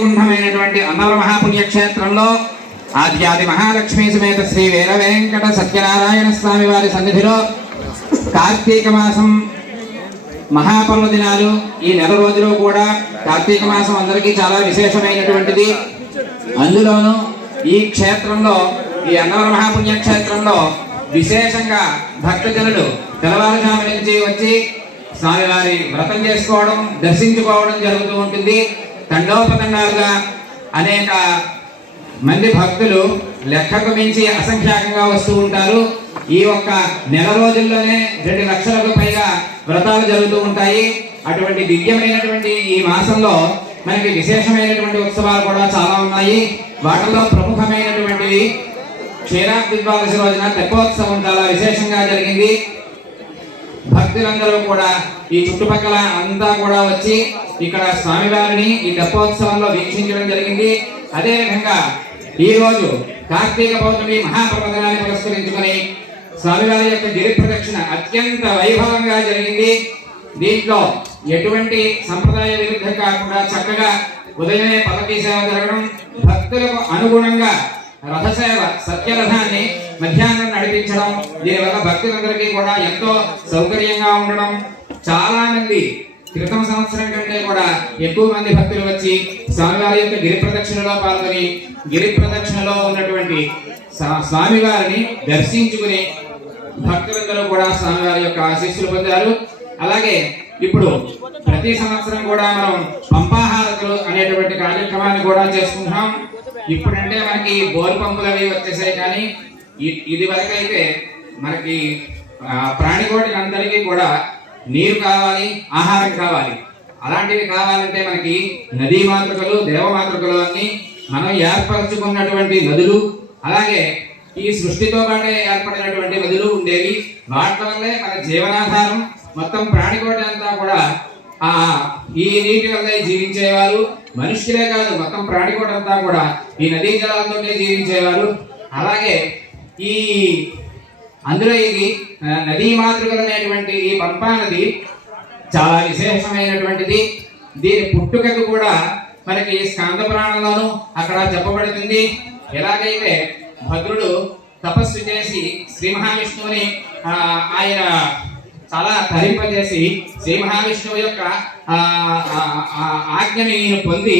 వైకుంఠమైనటువంటి అన్నవర మహాపుణ్యక్షేత్రంలో ఆద్యాది మహాలక్ష్మీ సమేత శ్రీ వీర వెంకట సత్యనారాయణ స్వామి వారి సన్నిధిలో కార్తీక మాసం మహాపర్వ దినాలు ఈ నెల రోజులు కూడా కార్తీక మాసం అందరికీ చాలా విశేషమైనటువంటిది. అందులోనూ ఈ క్షేత్రంలో ఈ అన్నవర మహాపుణ్య క్షేత్రంలో విశేషంగా భక్తజనులు తెల్లవారుజాము నుంచి వచ్చి స్వామివారి వ్రతం చేసుకోవడం దర్శించుకోవడం జరుగుతూ ఉంటుంది. తండోపతండాలుగా అనేక మంది భక్తులు లెక్కకు మించి అసంఖ్యాకంగా వస్తూ ఉంటారు. ఈ ఒక్క నెల రోజుల్లోనే రెండు లక్షలకు పైగా వ్రతాలు జరుగుతూ ఉంటాయి. అటువంటి దివ్యమైనటువంటి ఈ మాసంలో మనకి విశేషమైనటువంటి ఉత్సవాలు కూడా చాలా ఉన్నాయి. వాటిలో ప్రముఖమైనటువంటివి క్షీరాబ్ది ద్వాదశి రోజున తెప్పోత్సవం చాలా విశేషంగా జరిగింది. భక్తులందరూ కూడా ఈ చుట్టుపక్కల అంతా కూడా వచ్చి ఇక్కడ స్వామివారిని ఈ తెప్పోత్సవంలో వీక్షించడం జరిగింది. అదేవిధంగా ఈ రోజు కార్తీక పౌర్ణమి మహాప్రబంధనాన్ని పురస్కరించుకొని స్వామివారి యొక్క గిరి ప్రదక్షిణ అత్యంత వైభవంగా జరిగింది. దీంట్లో ఎటువంటి సంప్రదాయ విరుద్ధం కాకుండా చక్కగా ఉదయమే పదవీ సేవ జరగడం భక్తులకు అనుగుణంగా రథసేవ సత్యరథాన్ని మధ్యాహ్నం నడిపించడం దీనివల్ల భక్తులందరికీ కూడా ఎంతో సౌకర్యంగా ఉండడం చాలా మంది క్రితం సంవత్సరం కంటే కూడా ఎక్కువ మంది భక్తులు వచ్చి స్వామివారి యొక్క గిరి ప్రదక్షిణలో పాల్గొని గిరి ప్రదక్షిణలో ఉన్నటువంటి స్వామివారిని దర్శించుకుని భక్తులందరూ కూడా స్వామివారి యొక్క ఆశీస్సులు పొందారు. అలాగే ఇప్పుడు ప్రతి సంవత్సరం కూడా మనం పంపాహారతులు అనేటువంటి కార్యక్రమాన్ని కూడా చేసుకుంటున్నాం. ఇప్పుడంటే మనకి బోర్ పంపులు అవి వచ్చేసాయి కానీ ఇ- ఇది వరకైతే మనకి ప్రాణికోటి ప్రాణికోటికి అందరికీ కూడా నీరు కావాలి ఆహారం కావాలి. అలాంటివి కావాలంటే మనకి నదీ మాతృకలు దేవ మాతృకలు అన్ని మనం ఏర్పరచుకున్నటువంటి నదులు. అలాగే ఈ సృష్టితో పాటే ఏర్పడినటువంటి నదులు ఉండేవి. వాటి వల్లే మన జీవనాధారం. మొత్తం ప్రాణికోటి అంతా కూడా ఆ ఈ నీటి వల్లే జీవించేవారు. మనుషులే కాదు మొత్తం ప్రాణికోటి అంతా కూడా ఈ నదీ జలాలతోనే జీవించేవారు. అలాగే ఈ అందులో ఇది నదీ మాతృకలు అనేటువంటి ఈ పంపా నది చాలా విశేషమైనటువంటిది. దీని పుట్టుకకు కూడా మనకి స్కాంద పురాణంలోనూ అక్కడ చెప్పబడుతుంది. ఎలాగైతే భద్రుడు తపస్సు చేసి శ్రీ మహావిష్ణువుని ఆయన చాలా తరింపజేసి శ్రీ మహావిష్ణువు యొక్క ఆజ్ఞని నేను పొంది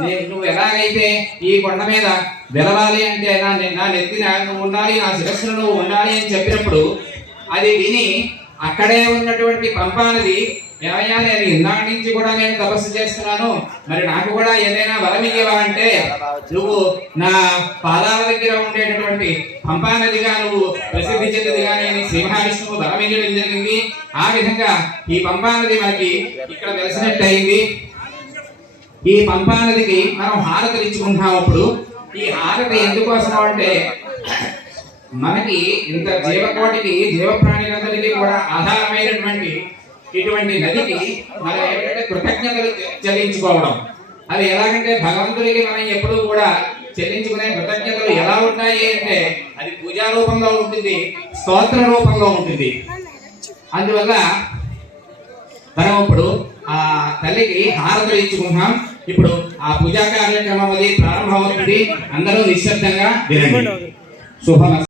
నేను నువ్వు ఎలాగైతే ఈ కొండ మీద వెలవాలి అంటే నా నా నెత్తిన నువ్వు ఉండాలి నా శిరస్సులో నువ్వు ఉండాలి అని చెప్పినప్పుడు అది విని అక్కడే ఉన్నటువంటి పంపానది ఏమయ్యా నేను ఇందాక నుంచి కూడా నేను తపస్సు చేస్తున్నాను. మరి నాకు కూడా ఏదైనా వరం ఇయ్యవా అంటే నువ్వు నా పాదాల దగ్గర ఉండేటటువంటి పంపానదిగా నువ్వు ప్రసిద్ధి చెందిదిగా నేను సింహావిష్ణువు మహావిష్ణువు వరం జరిగింది. ఆ విధంగా ఈ పంపానది మనకి ఇక్కడ వెలిసినట్టు అయింది ఈ పంపా నదికి మనం హారతి ఇచ్చుకుంటున్నాం అప్పుడు. ఈ హారతి ఎందుకోసం అంటే మనకి ఇంత జీవకోటికి జీవప్రాణులందరికీ కూడా ఆధారమైనటువంటి ఇటువంటి నదికి మనం ఏంటంటే కృతజ్ఞతలు చెల్లించుకోవడం అది ఎలాగంటే భగవంతుడికి మనం ఎప్పుడూ కూడా చెల్లించుకునే కృతజ్ఞతలు ఎలా ఉంటాయి అంటే అది పూజా రూపంలో ఉంటుంది స్తోత్ర రూపంలో ఉంటుంది. అందువల్ల మనం ఇప్పుడు ఆ తల్లికి హారతులు ఇచ్చుకుంటున్నాం. ఇప్పుడు ఆ పూజా కార్యక్రమం అది ప్రారంభమవుతుంది. అందరూ నిశ్శబ్దంగా వినండి. శుభమ